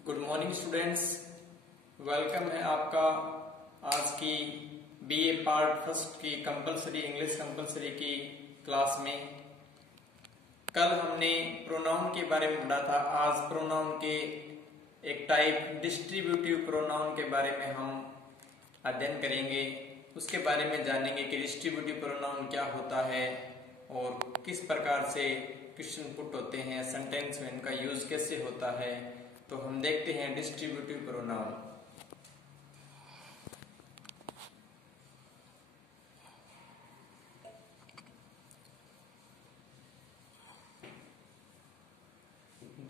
Good morning students, welcome है आपका आज की बीए पार्ट फर्स्ट की कंपलसरी इंग्लिश कंपलसरी की क्लास में। कल हमने प्रोनाउन के बारे में पढ़ा था। आज प्रोनाउन के एक टाइप डिस्ट्रीब्यूटिव प्रोनाउन के बारे में हम अध्ययन करेंगे। उसके बारे में जानेंगे कि डिस्ट्रीब्यूटिव प्रोनाउन क्या होता है और किस प्रकार से क्वेश्चन पुट होते हैं, सेंटेंस में इनका यूज कैसे होता है। तो हम देखते हैं distributive pronoun.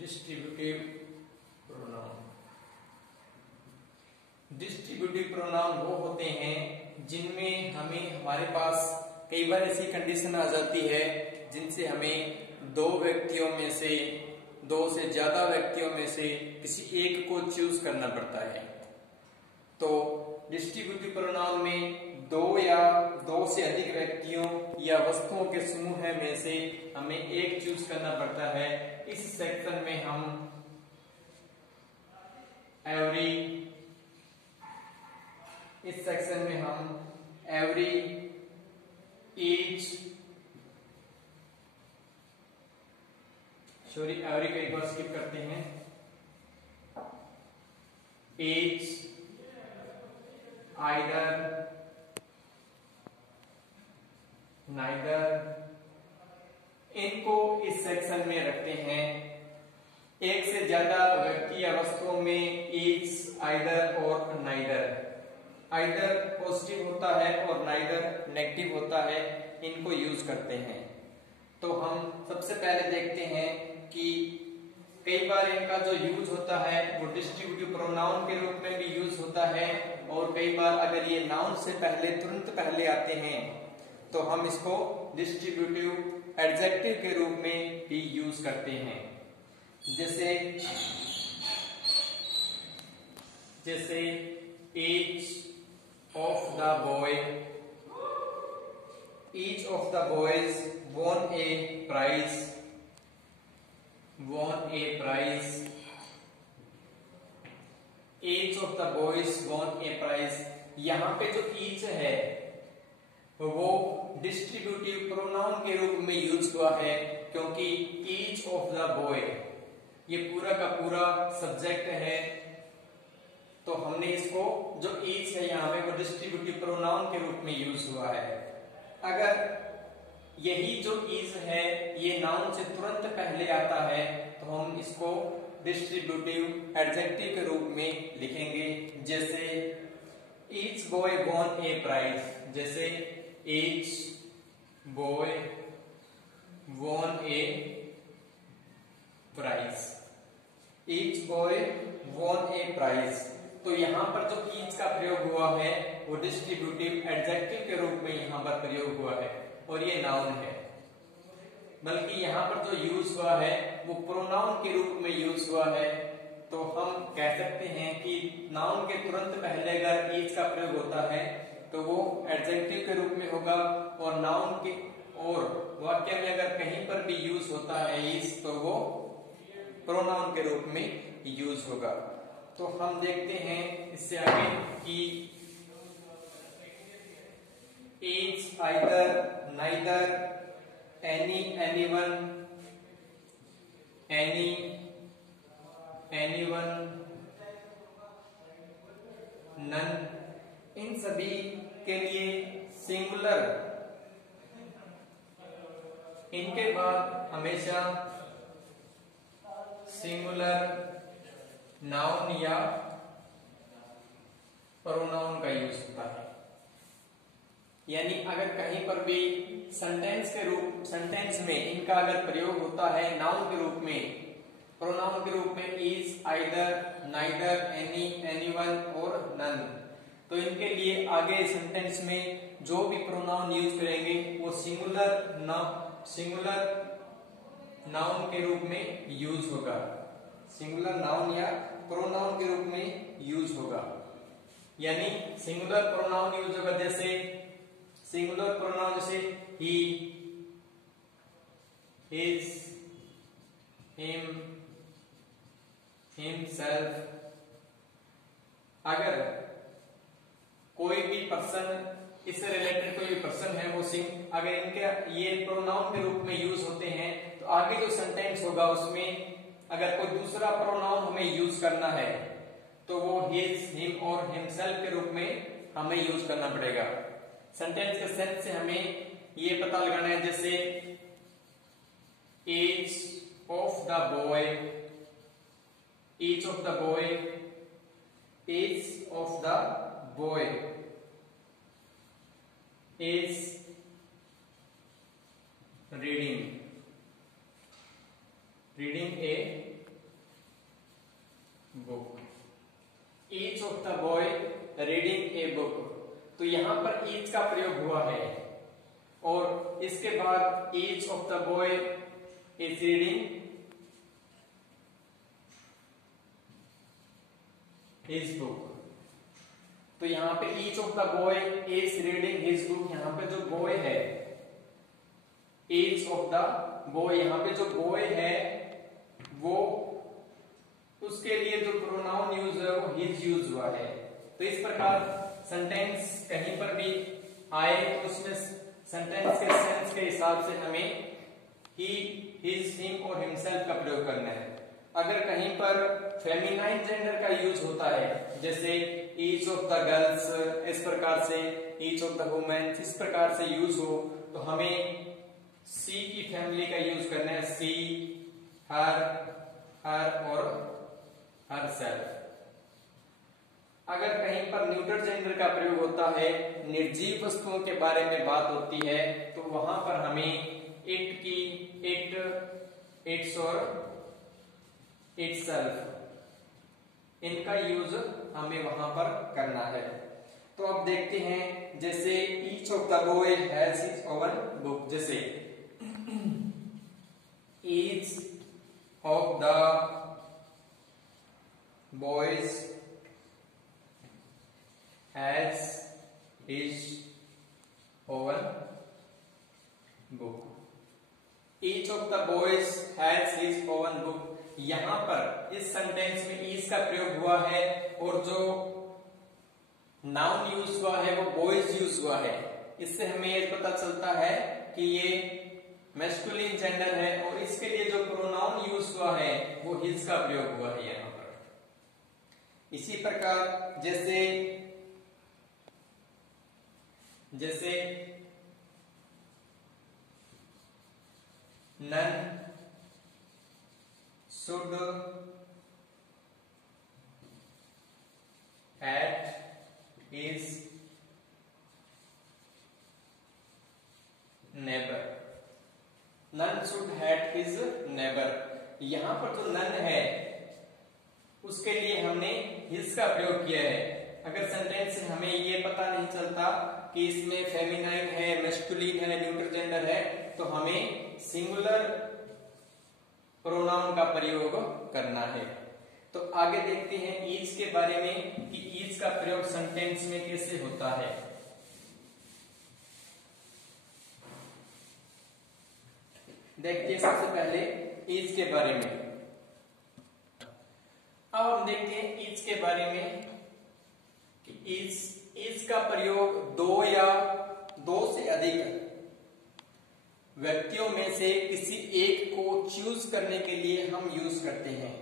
Distributive pronoun distributive pronoun वो होते हैं जिनमें हमारे पास कई बार ऐसी कंडीशन आ जाती है जिनसे हमें दो से ज्यादा व्यक्तियों में से किसी एक को चूज करना पड़ता है। तो डिस्ट्रीब्यूटिव प्रोनाउन में दो या दो से अधिक व्यक्तियों या वस्तुओं के समूह में से हमें एक चूज करना पड़ता है। इस सेक्शन में हम एवरी, ईच, एवरी को एक बार स्किप करते हैं। ईच, आइदर, नाइदर, इनको इस सेक्शन में रखते हैं। एक से ज्यादा व्यक्ति या वस्तुओं में ईच, आइदर और नाइदर। आइदर पॉजिटिव होता है और नाइदर नेगेटिव होता है, इनको यूज करते हैं। तो हम सबसे पहले देखते हैं कि कई बार इनका जो यूज होता है वो डिस्ट्रीब्यूटिव प्रोनाउन के रूप में भी यूज होता है, और कई बार अगर ये नाउन से तुरंत पहले आते हैं तो हम इसको डिस्ट्रीब्यूटिव एडजेक्टिव के रूप में भी यूज करते हैं। जैसे each of the boys won a prize। each of the boys won a prize। यहाँ पे जो each है वो डिस्ट्रीब्यूटिव प्रोनाउन के रूप में यूज हुआ है, क्योंकि each of the boy ये पूरा का पूरा सब्जेक्ट है। तो हमने इसको जो each है यहाँ पे वो डिस्ट्रीब्यूटिव प्रोनाउन के रूप में यूज हुआ है। अगर यही जो each है ये नाउन से तुरंत पहले आता है तो हम इसको डिस्ट्रीब्यूटिव एडजेक्टिव के रूप में लिखेंगे। जैसे each boy won a prize, जैसे each boy won a prize, each boy won a prize। तो यहाँ पर जो each का प्रयोग हुआ है वो डिस्ट्रीब्यूटिव एडजेक्टिव के रूप में यहाँ पर प्रयोग हुआ है और ये नाउन है। बल्कि यहाँ पर जो यूज हुआ है वो प्रोनाउन के रूप में यूज हुआ है। तो हम कह सकते हैं कि नाउन के तुरंत पहले अगर each का प्रयोग होता है तो वो एडजेक्टिव के रूप में होगा, और नाउन के और वाक्य में अगर कहीं पर भी यूज होता है each तो वो प्रोनाउन के रूप में यूज होगा। तो हम देखते हैं इससे आगे कि each, either, neither, any, anyone, anyone, none, इन सभी के लिए सिंगुलर, इनके बाद हमेशा सिंगुलर नाउन या प्रोनाउन का यूज होता है। यानी अगर कहीं पर भी सेंटेंस में इनका अगर प्रयोग होता है नाउन के रूप में, प्रोनाउन के रूप में is, either, neither, any, anyone और नन, तो इनके लिए आगे सेंटेंस में जो भी प्रोनाउन यूज करेंगे वो सिंगुलर नाउन के रूप में यूज होगा, सिंगुलर नाउन या प्रोनाउन के रूप में यूज होगा। यानी सिंगुलर प्रोनाउन यूज होगा, जैसे सिंगुलर प्रोनाउन जैसे ही, हिज, हिम, himself। अगर कोई भी पर्सन, इससे रिलेटेड कोई भी पर्सन है वो सिंग, अगर इनके ये प्रोनाउन के रूप में यूज होते हैं तो आगे जो सेंटेंस होगा उसमें अगर कोई दूसरा प्रोनाउन हमें यूज करना है तो वो हिज, हिम और हिमसेल्फ के रूप में हमें यूज करना पड़ेगा। सेंटेंस के सेंस से हमें ये पता लगाना है, जैसे each of the boy, each of the boy, each of the boy is reading a book। each of the boy reading a book, तो यहां पर each का प्रयोग हुआ है और इसके बाद each of the boy is reading his book। तो यहाँ पे each of the boy is reading his book, यहाँ पे जो boy है, each of the boy, यहाँ पे जो boy है वो उसके लिए जो प्रोनाउन यूज है वो his यूज हुआ है। तो इस प्रकार सेंटेंस कहीं पर भी आए तो उसमें सेंटेंस के सेंस के हिसाब से हमें he, his, him और himself का प्रयोग करना है। अगर कहीं पर फेमिनाइन जेंडर का यूज होता है, जैसे each of the girls, इस प्रकार से each of the women इस प्रकार से यूज हो, तो हमें सी की फैमिली का यूज करना है, सी, हर, हर और herself। अगर कहीं पर न्यूट्रल जेंडर का प्रयोग होता है, निर्जीव वस्तुओं के बारे में बात होती है, तो वहां पर हमें इट की, इट, इट्स और itself इनका यूज हमें वहां पर करना है। तो अब देखते हैं, जैसे each of the boy has his own book, जैसे each of the boys has his own book। each of the boys has his own book, यहां पर इस सेंटेंस में इज का प्रयोग हुआ है और जो नाउन यूज हुआ है वो बॉयज यूज हुआ है। इससे हमें ये पता चलता है कि ये मैस्कुलिन जेंडर है और इसके लिए जो प्रोनाउन यूज हुआ है वो हिज का प्रयोग हुआ है यहां पर। इसी प्रकार जैसे none should hat his neighbor, none should hat his neighbor, यहां पर जो नन है उसके लिए हमने his का प्रयोग किया है। अगर सेंटेंस से हमें ये पता नहीं चलता कि इसमें फेमिनाइन है, मैस्कुलिन है, न्यूट्रल जेंडर है, तो हमें सिंगुलर प्रोनाउन का प्रयोग करना है। तो आगे देखते हैं ईच के बारे में कि ईच का प्रयोग सेंटेंस में कैसे होता है। देखते हैं सबसे पहले ईच के बारे में। अब हम देखते हैं ईच के बारे में कि ईच का प्रयोग दो या दो से अधिक व्यक्तियों में से किसी एक को चूज करने के लिए हम यूज करते हैं,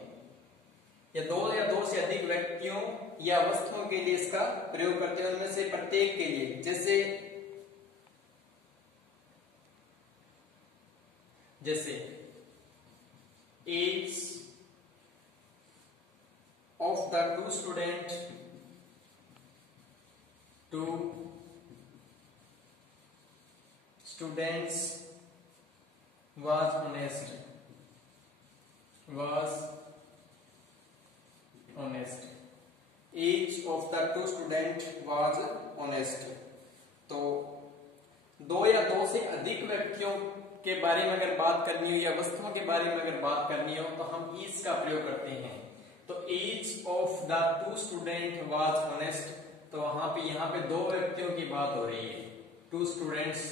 या दो से अधिक व्यक्तियों या वस्तुओं के लिए इसका प्रयोग करते हैं, उनमें से प्रत्येक के लिए। जैसे each of the two students was honest, each of the two student was honest। तो दो या दो से अधिक व्यक्तियों के बारे में अगर बात करनी हो या वस्तुओं के बारे में अगर बात करनी हो तो हम each का प्रयोग करते हैं। तो each of the two student was honest, तो वहां पे यहाँ पे दो व्यक्तियों की बात हो रही है, two students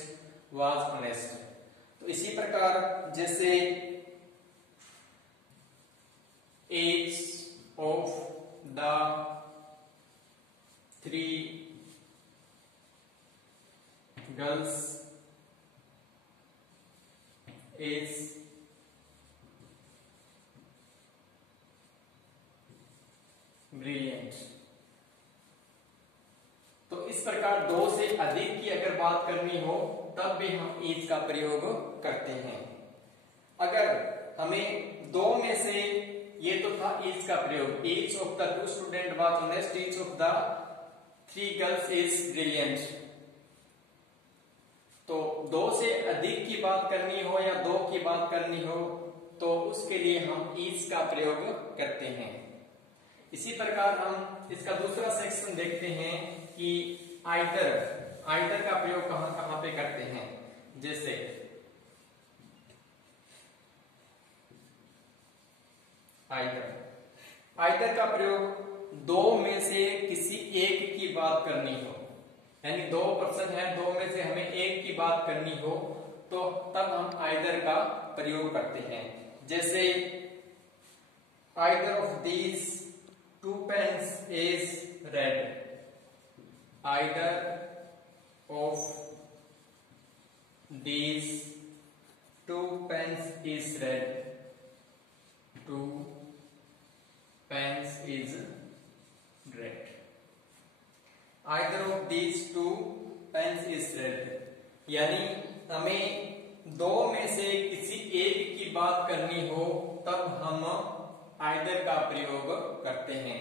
was honest। तो इसी प्रकार जैसे each of the three girls is brilliant. तो इस प्रकार दो से अधिक की अगर बात करनी हो तब भी हम इज का प्रयोग करते हैं। अगर हमें दो में से, ये तो था इज का प्रयोग, each of the to student was honest, each of the three girls is brilliant. तो दो से अधिक की बात करनी हो या दो की बात करनी हो तो उसके लिए हम इज का प्रयोग करते हैं। इसी प्रकार हम इसका दूसरा सेक्शन देखते हैं कि आइदर का प्रयोग कहां कहां पे करते हैं। जैसे आइदर का प्रयोग दो में से किसी एक की बात करनी हो, यानी दो पर्सन है, दो में से हमें एक की बात करनी हो तो तब हम आइदर का प्रयोग करते हैं। जैसे either of these two pens is red, either of these two pens is red, two pens is red, either of these two pens is red. यानी हमें दो में से किसी एक की बात करनी हो तब हम आइदर का प्रयोग करते हैं।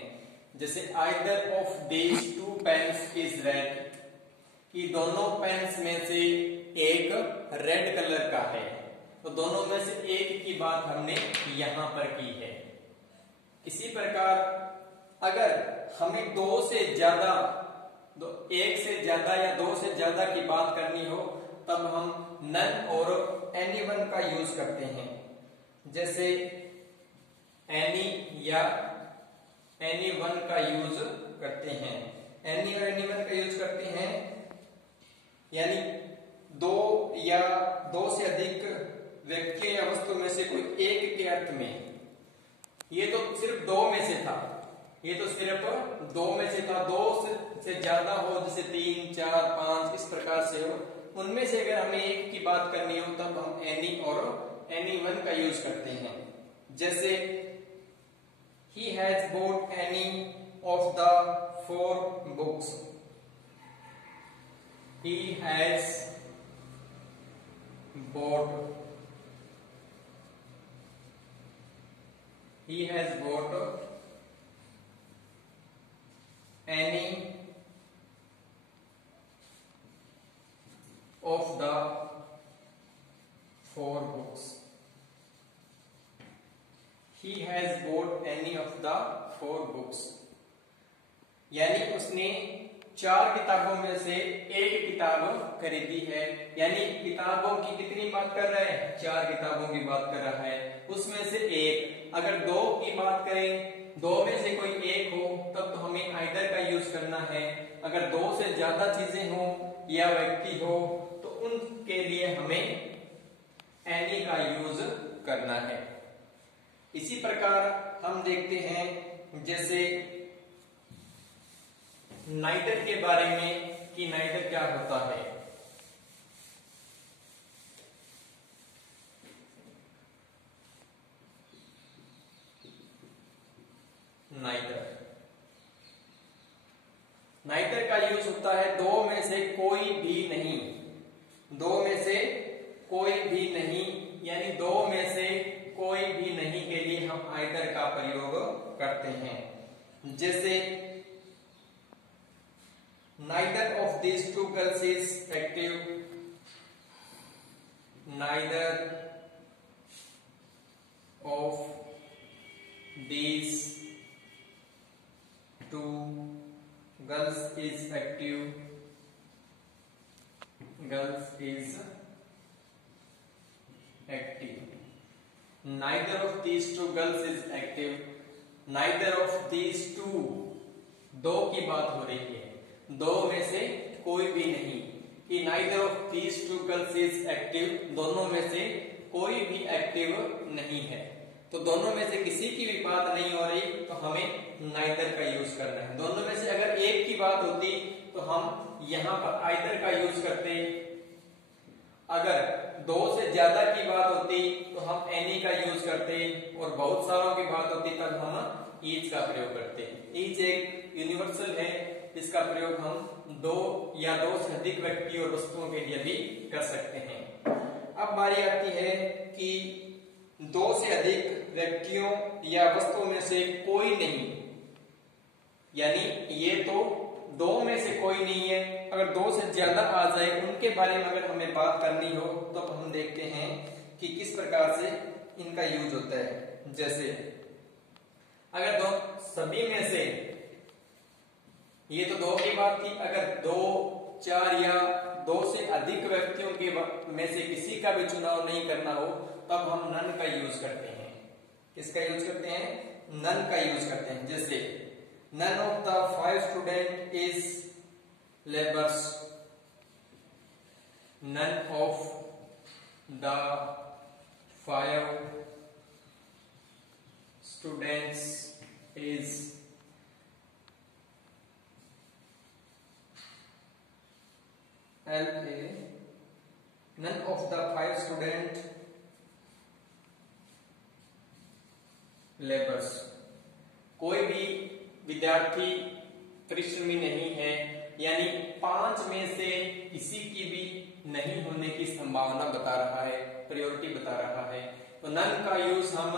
जैसे either of these two pens is red, कि दोनों पेन्स में से एक रेड कलर का है, तो दोनों में से एक की बात हमने यहां पर की है। इसी प्रकार अगर हमें दो से ज्यादा, एक से ज्यादा या दो से ज्यादा की बात करनी हो तब हम नन और एनीवन का यूज करते हैं। जैसे एनी या एनीवन का यूज करते हैं, एनी और एनीवन का यूज करते हैं, यानी दो या दो से अधिक व्यक्तियों या वस्तु में से कोई एक के अर्थ में। ये तो सिर्फ दो में से था, ये तो सिर्फ दो में से था, दो से ज्यादा हो जैसे 3, 4, 5 इस प्रकार से हो, उनमें से अगर हमें एक की बात करनी हो तब हम एनी और एनीवन का यूज करते हैं। जैसे he has bought any of the 4 books, he has bought any of the 4 books, he has bought any of the 4 books, यानी उसने 4 किताबों में से एक किताब खरीदी है। यानी किताबों की कितनी बात कर रहा है, 4 किताबों की बात कर रहा है, उसमें से एक। अगर दो की बात करें, दो में से कोई एक हो तब तो हमें आइदर का यूज करना है। अगर दो से ज्यादा चीजें हो या व्यक्ति हो तो उनके लिए हमें एनी का यूज करना है। इसी प्रकार हम देखते हैं जैसे नाइदर के बारे में कि नाइदर क्या होता है। नाइदर का यूज होता है दो में से कोई भी नहीं, दो में से कोई भी नहीं, यानी दो में से कोई भी नहीं के लिए हम आइदर का प्रयोग करते हैं। जैसे neither of these two girls is active, neither of these two girls is active, girls is active, neither of these two girls is active, neither of these two, दो की बात हो रही है, दो में से कोई भी नहीं, कि neither of these two girls is active, दोनों में से कोई भी एक्टिव नहीं है। तो दोनों में से किसी की भी बात नहीं हो रही तो हमें नाइदर का यूज करना है। दोनों में से अगर एक की बात होती तो हम यहाँ पर आइदर का यूज करते। अगर दो से ज्यादा की बात होती तो हम एनी का यूज करते, और बहुत सारों की बात होती तब हम ईच का प्रयोग करते। ईच एक यूनिवर्सल है, इसका प्रयोग हम दो या दो से अधिक व्यक्ति और वस्तुओं के लिए भी कर सकते हैं। अब बारी आती है कि दो से अधिक व्यक्तियों या वस्तुओं में से कोई नहीं, यानी ये तो दो में से कोई नहीं है, अगर दो से ज्यादा आ जाए उनके बारे में अगर हमें बात करनी हो तो हम देखते हैं कि किस प्रकार से इनका यूज होता है। जैसे अगर दो सभी में से, ये तो दो की बात थी, अगर दो, चार या दो से अधिक व्यक्तियों के में से किसी का भी चुनाव नहीं करना हो तब हम नन का यूज करते हैं। किसका यूज करते हैं? नन का यूज करते हैं। जैसे none of the 5 student is laborers, none of the 5 students is LA, none of the 5 student laborers, कोई भी विद्यार्थी परिश्रमी नहीं है, यानी 5 में से किसी की भी नहीं होने की संभावना बता रहा है, प्रायोरिटी बता रहा है। तो नन का यूज हम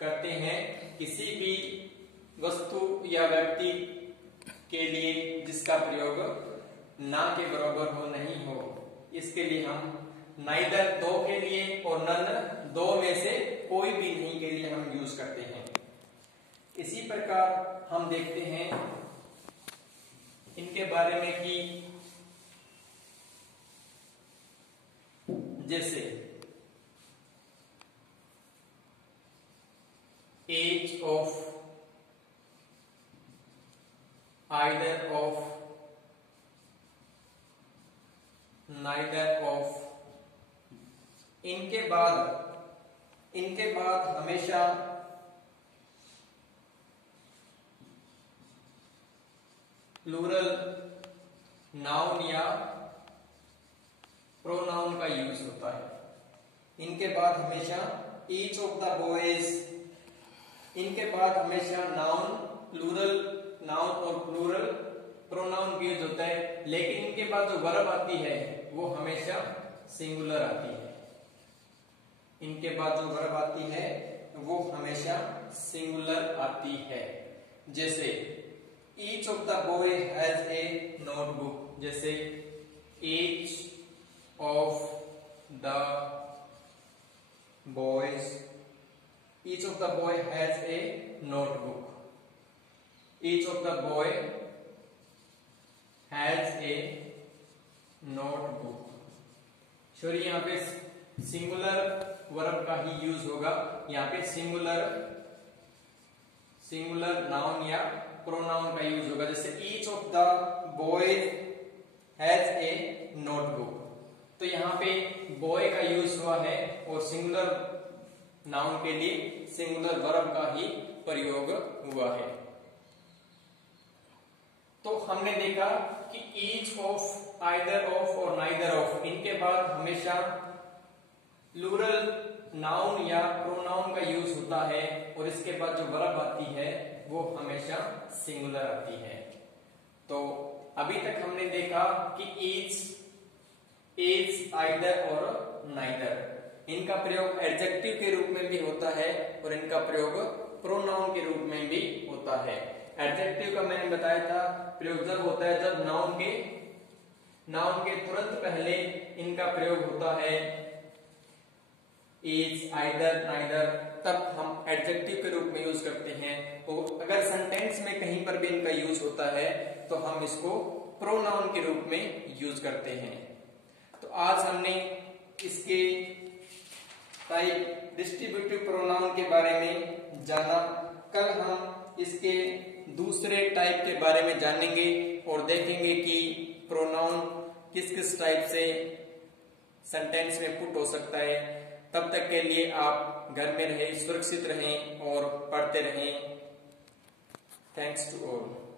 करते हैं किसी भी वस्तु या व्यक्ति के लिए जिसका प्रयोग ना के बराबर हो, नहीं हो। इसके लिए हम नाइदर दो के लिए और नन दो में से कोई भी नहीं के लिए हम यूज करते हैं। इसी प्रकार हम देखते हैं इनके बारे में कि जैसे each of either of neither of, इनके बाद हमेशा प्लूरल नाउन या प्रोनाउन का यूज होता है। इनके बाद हमेशा ईच ऑफ द बॉयज, इनके बाद हमेशा नाउन, प्लूरल नाउन और प्लूरल प्रोनाउन का यूज होता है, लेकिन इनके बाद जो वर्ब आती है वो हमेशा सिंगुलर आती है। इनके बाद जो वर्ब आती है वो हमेशा सिंगुलर आती है। जैसे each of the boy has a notebook, जैसे each of the boys, each of the boy has a notebook, each of the boy has a notebook। Sorry, यहाँ पे सिंगुलर वर्ब का ही यूज होगा। यहाँ पे सिंगुलर नाउन या pronoun का use होगा। जैसे each of the boys has a notebook, तो यहाँ पे बॉय का यूज हुआ है और सिंगुलर नाउन के लिए सिंगुलर वर्ब का ही प्रयोग हुआ है। तो हमने देखा कि ईच ऑफ, आइदर ऑफ और नाइदर ऑफ, इनके बाद हमेशा प्लूरल नाउन या प्रोनाउन का यूज होता है और इसके बाद जो वर्ब आती है वो हमेशा सिंगुलर आती है। तो अभी तक हमने देखा कि ईच, आइदर और नाइदर, इनका प्रयोग एडजेक्टिव के रूप में भी होता है और इनका प्रयोग प्रोनाउन के रूप में भी होता है। एडजेक्टिव का मैंने बताया था प्रयोग जब होता है जब नाउन के तुरंत पहले इनका प्रयोग होता है ईच, आइदर, नाइदर, तब हम एडजेक्टिव के रूप में यूज करते हैं। और अगर सेंटेंस में कहीं पर भी इनका यूज होता है तो हम इसको प्रोनाउन के रूप में यूज करते हैं। तो आज हमने इसके टाइप डिस्ट्रीब्यूटिव प्रोनाउन के बारे में जाना। कल हम इसके दूसरे टाइप के बारे में जानेंगे और देखेंगे कि प्रोनाउन किस किस टाइप से सेंटेंस में पुट हो सकता है। तब तक के लिए आप घर में रहें, सुरक्षित रहें और पढ़ते रहें। Thanks to all.